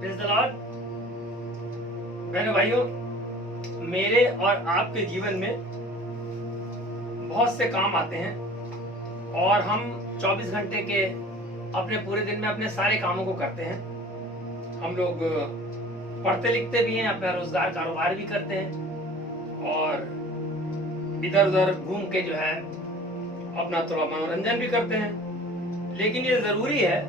Praise the Lord. बहनों भाइयों, मेरे और आपके जीवन में बहुत से काम आते हैं और हम 24 घंटे के अपने पूरे दिन में अपने सारे कामों को करते हैं। हम लोग पढ़ते लिखते भी हैं, अपना रोजगार कारोबार भी करते हैं और इधर उधर घूम के जो है अपना थोड़ा मनोरंजन भी करते हैं। लेकिन ये जरूरी है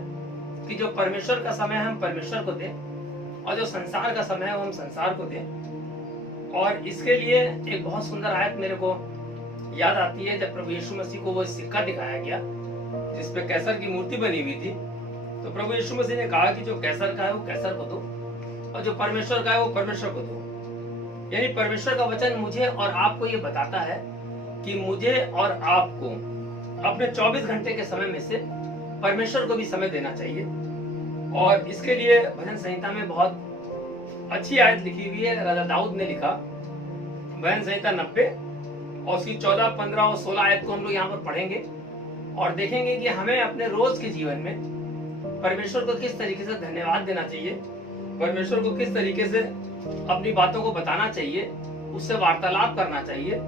कि जो परमेश्वर का समय है हम परमेश्वर को दें और जो संसार का समय है वो हम संसार को दें। और इसके लिए एक बहुत सुंदर आयत मेरे को याद आती है, जब प्रभु यीशु मसीह को वो सिक्का दिखाया गया जिसपे कैसर की मूर्ति बनी हुई थी, तो प्रभु यीशु मसीह ने कहा कि जो कैसर का है वो कैसर को दो और जो परमेश्वर का है वो परमेश्वर को दो। यानी परमेश्वर का वचन मुझे और आपको ये बताता है कि मुझे और आपको अपने 24 घंटे के समय में से परमेश्वर को भी समय देना चाहिए। और इसके लिए भजन संहिता में बहुत अच्छी आयत लिखी हुई है, राजा दाऊद ने लिखा। भजन संहिता 90 और उसकी 14, 15 और 16 आयत को हम लोग यहाँ पर पढ़ेंगे और देखेंगे कि हमें अपने रोज के जीवन में परमेश्वर को किस तरीके से धन्यवाद देना चाहिए, परमेश्वर को किस तरीके से अपनी बातों को बताना चाहिए, उससे वार्तालाप करना चाहिए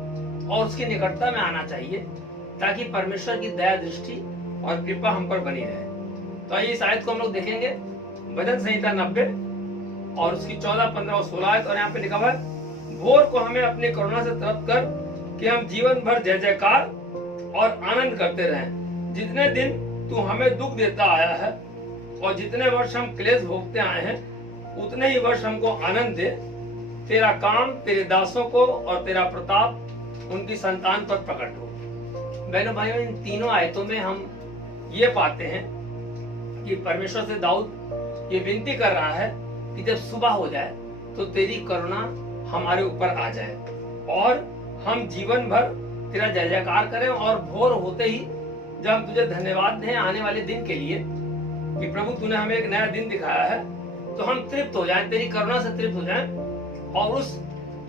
और उसकी निकटता में आना चाहिए, ताकि परमेश्वर की दया दृष्टि और कृपा हम पर बनी रहे। तो आइए इस आयत को हम लोग देखेंगे, भजन संहिता 90 और उसकी 14, 15 और 16 आयत। और यहाँ पे लिखा हुआ है, भोर को हमें अपनी करुणा से तृप्त कर कि हम जीवन भर जय जयकार और आनंद करते रहें। जितने दिन तू हमें दुख देता आया है और जितने वर्ष हम क्लेश भोगते आए हैं, उतने ही वर्ष हमको आनंद दे। तेरा काम तेरे दासों को और तेरा प्रताप उनकी संतान पर प्रकट हो। बहनों भाइयों, इन तीनों आयतों में हम ये पाते हैं कि परमेश्वर से दाऊद ये विनती कर रहा है कि जब सुबह हो जाए तो तेरी करुणा हमारे ऊपर आ जाए और हम जीवन भर तेरा जय जयकार करें। और भोर होते ही जब हम तुझे धन्यवाद दें आने वाले दिन के लिए कि प्रभु तूने हमें एक नया दिन दिखाया है, तो हम तृप्त हो जाएं, तेरी करुणा से तृप्त हो जाएं। और उस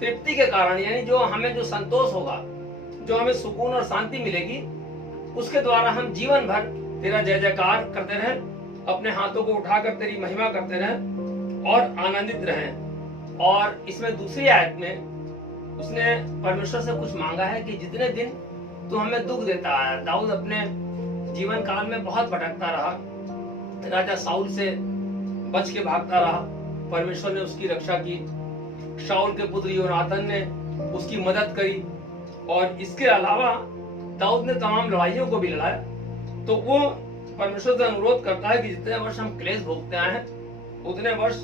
तृप्ति के कारण, यानी जो हमें जो संतोष होगा, जो हमें सुकून और शांति मिलेगी, उसके द्वारा हम जीवन भर तेरा जय जयकार करते रहें, अपने हाथों को उठाकर तेरी महिमा करते रहें और आनंदित रहें। और इसमें दूसरी आयत में उसने परमेश्वर से कुछ मांगा है कि जितने दिन तू हमें दुख देता है। दाऊद अपने जीवन काल में बहुत भटकता रहा, राजा साउल से बच के भागता रहा, परमेश्वर ने उसकी रक्षा की, शाऊल के पुत्र योनातान ने उसकी मदद करी और इसके अलावा दाऊद ने तमाम लड़ाइयों को भी लड़ाया। तो वो परमेश्वर से अनुरोध करता है कि जितने वर्ष हम क्लेश भोगते आए हैं, उतने वर्ष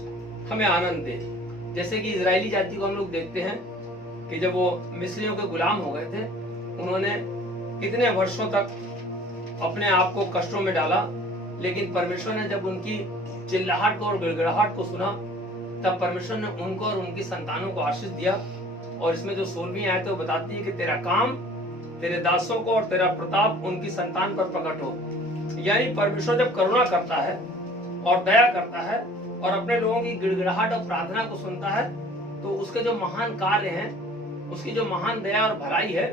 हमें आनंद दे। जैसे कि इजरायली जाति को हम लोग देखते हैं कि जब वो मिस्रियों के गुलाम हो गए थे, उन्होंने कितने वर्षों तक अपने आप को कष्टों में डाला, लेकिन परमेश्वर ने जब उनकी चिल्लाहट को और गिड़गिड़ाहट को सुना, तब परमेश्वर ने उनको और उनकी संतानों को आशीष दिया। और इसमें जो 16वीं आयत है वो बताती है कि तेरा काम तेरे दासों को और तेरा प्रताप उनकी संतान पर प्रकट हो। यानी परमेश्वर जब करुणा करता है और दया करता है और अपने लोगों की गिड़गिड़ाहट और प्रार्थना को सुनता है, तो उसके जो महान कार्य हैं, उसकी जो महान दया और भलाई है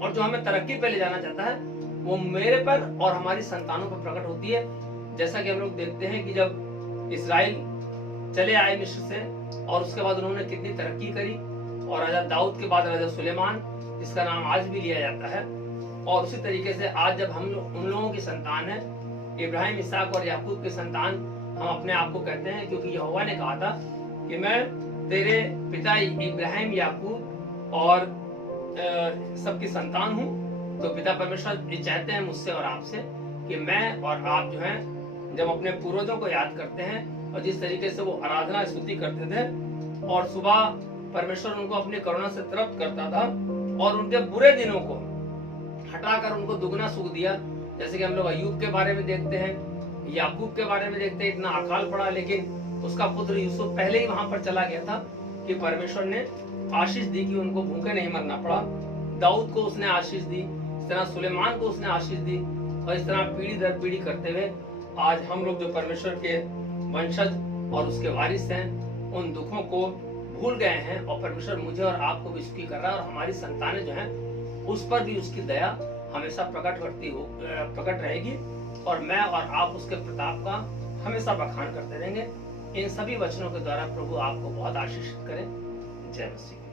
और जो हमें तरक्की पे ले जाना चाहता है, वो मेरे पर और हमारी संतानों पर प्रकट होती है। जैसा कि हम लोग देखते हैं कि जब इस्राएल चले आए मिस्र से और उसके बाद उन्होंने कितनी तरक्की करी, और राजा दाऊद के बाद राजा सुलेमान, जिसका नाम आज भी लिया जाता है। और उसी तरीके से आज जब हम लोग उन लोगों की संतान है, इब्राहिम, इसहाक और याकूब के संतान हम अपने आप को कहते हैं, क्योंकि यहोवा ने कहा था कि मैं तेरे पिता इब्राहिम, याकूब और सबकी संतान हूँ। तो पिता परमेश्वर ये चाहते हैं मुझसे और आपसे कि मैं और आप जो हैं, जब अपने पूर्वजों को याद करते हैं और जिस तरीके से वो आराधना स्तुति करते थे और सुबह परमेश्वर उनको अपनी करुणा से तृप्त करता था और उनके बुरे दिनों को हटाकर उनको दुगना सुख दिया। जैसे कि हम लोग अय्यूब के बारे में देखते हैं, याकूब के बारे में देखते हैं, इतना अकाल पड़ा लेकिन उसका पुत्र यूसुफ पहले ही वहां पर चला गया था कि परमेश्वर ने आशीष दी कि उनको भूखे नहीं मरना पड़ा। दाऊद को उसने आशीष दी, इस तरह सुलेमान को उसने आशीष दी और इस तरह पीढ़ी दर पीढ़ी करते हुए आज हम लोग जो परमेश्वर के वंशज और उसके वारिस हैं, उन दुखों को भूल गए हैं और परमेश्वर मुझे और आपको भी सुखी कर रहा है और हमारी संतानें जो हैं उस पर भी उसकी दया हमेशा प्रकट रहेगी और मैं और आप उसके प्रताप का हमेशा बखान करते रहेंगे। इन सभी वचनों के द्वारा प्रभु आपको बहुत आशीषित करें। जय मसीह।